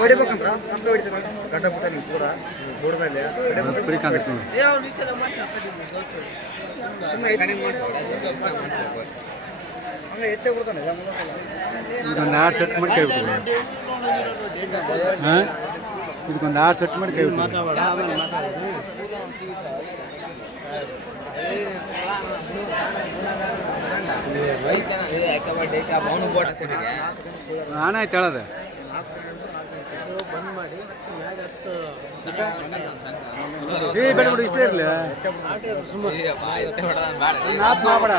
ಹೊಡಿಬೇಕಂದ್ರ ನಮ್ಗೆ ಹೊಡಿತಾರ ಗಡ್ಡ ಪುಟ್ಟ ನೀವು ಪೂರ ಬೋರ್ಡ್ನಲ್ಲಿ ಹಂಗೆ ಹೆಚ್ಚೆ ಕೊಡ್ತಾನೆ ಇದೊಂದು 6 ಸೆಟ್ ಮಾಡಿ ಕೈ ಹಾಂ ಇದಕ್ಕೊಂದು 6 ಸೆಟ್ ಮಾಡಿ ಕೈ ಆನಾಯ್ತು ಹೇಳೋದು ಬಂದ್ ಮಾಡಿ ಬೇಡ ಇಷ್ಟೇ ಇರಲಿ ಮಾಡಬೇಡ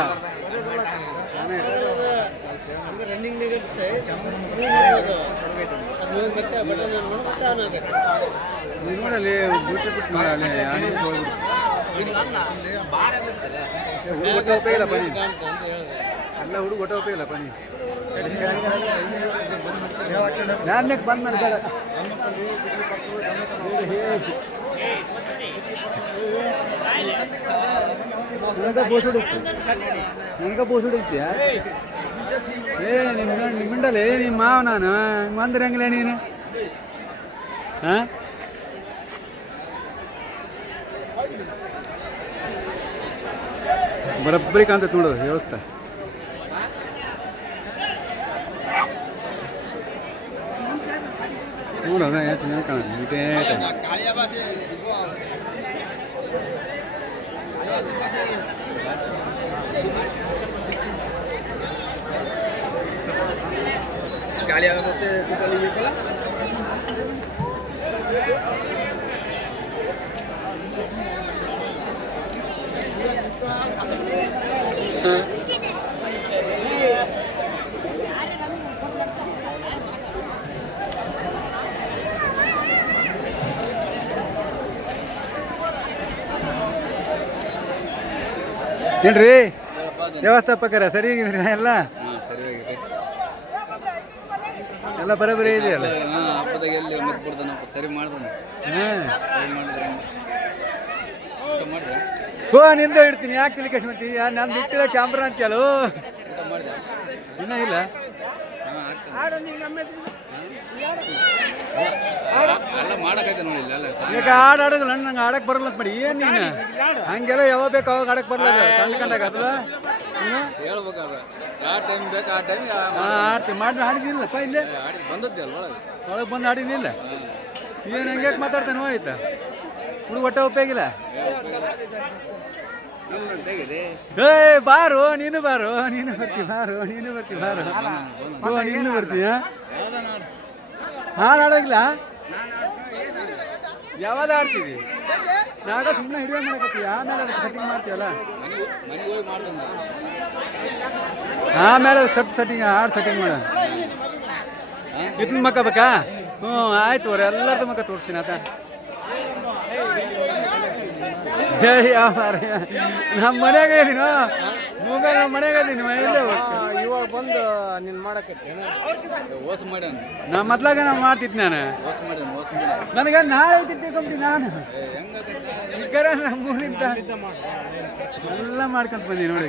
ರನ್ನಿಂಗ್ ನೋಡಲ್ಲಿ ಬಿಟ್ಟು ಬಿಟ್ಟು ಮಾಡಲಿ ಉಪಯೋಗ ಇಲ್ಲ ಬನ್ನಿ ಎಲ್ಲ ಹುಡುಗ ಒಟ್ಟ ಉಪಯೋಗ ಇಲ್ಲ ಬನ್ನಿ ನಾನೇ ಬಂದ್ ಮಾಡಿ ನನಗೆ ಬೋಸ್ ಹುಡುಕ್ತೀಯ ನಿಮ್ಮಂಡಲೇ ನಿಮ್ಮ ಮಾವ ನಾನು ಬಂದ್ರೆ ಹೆಂಗಿಲ್ಲ ನೀನು ಹಾಂ ಬರಬ್ಬರಿ ಕಾಣ್ತೈತೆ ನೋಡು ವ್ಯವಸ್ಥೆ ನೋಡೋದ ಚೆನ್ನಾಗಿ ಕಾಣುತ್ತೆ ಇದೇ ಗಾಳಿ ಆಗುತ್ತೆ ಏನ್ರಿ ವ್ಯವಸ್ಥಾಪಕರ ಸರಿಯಾಗಿದ್ರಿ ಎಲ್ಲ ಎಲ್ಲ ಬರೋಬ್ಬರಿ ಇದೆಯಲ್ಲ ಹಬ್ಬದಾಗ ಎಲ್ಲಿ ಸರಿ ಮಾಡ್ದೆ ನಿಂದ ಇಡ್ತೀನಿ ಯಾಕೆ ತಿಳಿ ಕಶ್ಮತಿ ನಾನು ಬಿಟ್ಟಿಲ್ಲ ಕ್ಯಾಮ್ರಾ ಅಂತ ಹೇಳು ಇನ್ನೂ ಇಲ್ಲ ಈಗ ಆಡೋದಿಲ್ಲ ನಂಗೆ ಆಡಕ್ಕೆ ಬರಲ್ಲ ಅಂತ ಮಾಡಿ ಏನು ನೀನು ಹಂಗೆಲ್ಲ ಯಾವಾಗ ಬೇಕು ಅವಾಗ ಆಡಕ್ಕೆ ಬರಲ್ಲ ಕಂಡಾಗ ಅಥವಾ ಆಡ್ತೀನಿ ಮಾಡಿ ಆಡಿದಿಲ್ಲಪ್ಪ ಇಲ್ಲೇ ಒಳಗೆ ಬಂದು ಆಡಿನಿಲ್ಲ ಏನು ಹಂಗೆ ಮಾತಾಡ್ತಾನೆ ಆಯ್ತಾ ಹುಡುಗ ಒಟ್ಟ ಉಪಯೋಗಿಲ್ಲ ಏ ಬಾರು ನೀನು ಬಾರು ನೀನು ಬರ್ತಿ ಬಾರು ನೀನು ಬರ್ತಿ ಬಾರು ನೀನು ಬರ್ತೀಯ ಹಾಂ ಆಡೋಗಿಲ್ಲ ಯಾವಾಗ ಆಡ್ತೀವಿ ನಾಡ ಸುಮ್ಮನೆ ಹಿಡಿಯೋ ಮಾಡಕತ್ತೀವಿ ಆಮೇಲೆ ಸೆಟ್ಟಿಂಗ್ ಮಾಡ್ತೀವಲ್ಲ ಆಮೇಲೆ ಸೆಟ್ಟಿಂಗ್ ಹಾಡು ಸೆಟ್ಟಿಂಗ್ ಮಾಡ ಇದನ್ನ ಮಕ್ಕ ಬೇಕಾ ಹ್ಞೂ ಆಯ್ತು ಅವ್ರ ಎಲ್ಲರದ್ದು ಮಕ್ಕ ತೋರಿಸ್ತೀನಿ ಆತ ನಮ್ಮ ಮನೆಯಾಗ ಇದೀನ ಮೊಬೈಲ್ ನಮ್ಮ ಮನೆಯಾಗ ಇದೀನಿ ಇವಾಗ ಬಂದು ನೀನು ಮಾಡಕತ್ತಿ ಮೋಸ ಮಾಡ್ಯಾನ ನಾ ಮೊದ್ಲಾಗ ನಾವು ಮಾಡ್ತಿದ್ದೆ ನಾನು ನನಗೆ ನಾಳೆ ಐತಿದ್ದೆ ಕಂಪ್ನಿ ನಾನು ಕರೆ ನಮ್ಮೂರಿಂದ ಎಲ್ಲ ಮಾಡ್ಕೊಂತ ಬಂದಿ ನೋಡಿ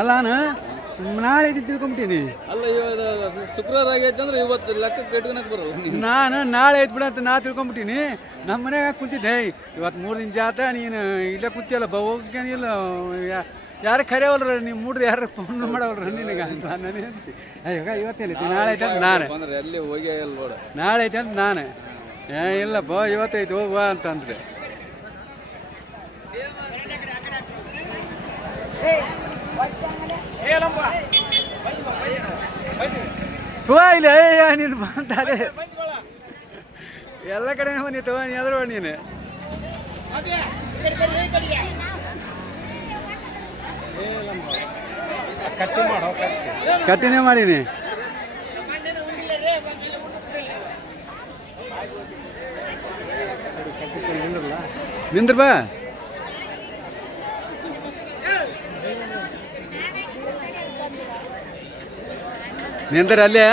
ಅಲ್ಲ ನಾನು ನಾಳೆ ಐತಿ ತಿಳ್ಕೊಂಬಿಟ್ಟೀನಿ ಅಲ್ಲ ಇವಾಗ ಶುಕ್ರವಾರ ಆಗೈತೆ ಅಂದ್ರೆ ಇವತ್ತು ಲೆಕ್ಕಕ್ಕೆ ಇಟ್ಕೊಳಕ್ ಬರಲ್ಲ ನಾನು ನಾಳೆ ಐತ್ ಬಿಡ ಅಂತ ನಾ ತಿಳ್ಕೊಂಬಿಟ್ಟೀನಿ ನಮ್ಮ ಮನೆಯಾಗ ಕುಂತಿದ್ದೆ ಇವತ್ತು 3 ದಿನ ಜಾತ ನೀನು ಇಲ್ಲೇ ಕುಂತಿಯಲ್ಲ ಹೋಗ್ಯಾನಿಲ್ಲ ಯಾರು ಕರೆಯವಲ್ರ ನೀವು ಮೂಡ್ರಿ ಯಾರು ಫೋನ್ ಮಾಡವಲ್ರ ನಿನಗೆ ಅಂತ ನನಗೆ ಅಂತಿ ಅಯ್ಯೋ ಇವತ್ತೇಲಿ ನಾಳೆ ಐತೆ ಅಂತ ನಾನು ಅಂದ್ರೆ ಎಲ್ಲಿ ಹೋಗಿ ನೋಡ ನಾಳೆ ಐತೆ ಅಂತ ನಾನು ಇಲ್ಲಪ್ಪ ಇವತ್ತೈತೆ ಹೋಗುವ ಅಂತಂದ್ರೆ ಇಲ್ಲ ನೀನು ಬಂತಾರೆ ಎಲ್ಲ ಕಡೆ ಬಂದಿತ್ತು ನೀ ಅದ್ರ ನೀನು ಕಟ್ಟಿನೇ ಮಾಡೀನಿ ನಿಂದ್ರ ಬಾ ನಿಂದ್ರ ಅಲ್ಲೇ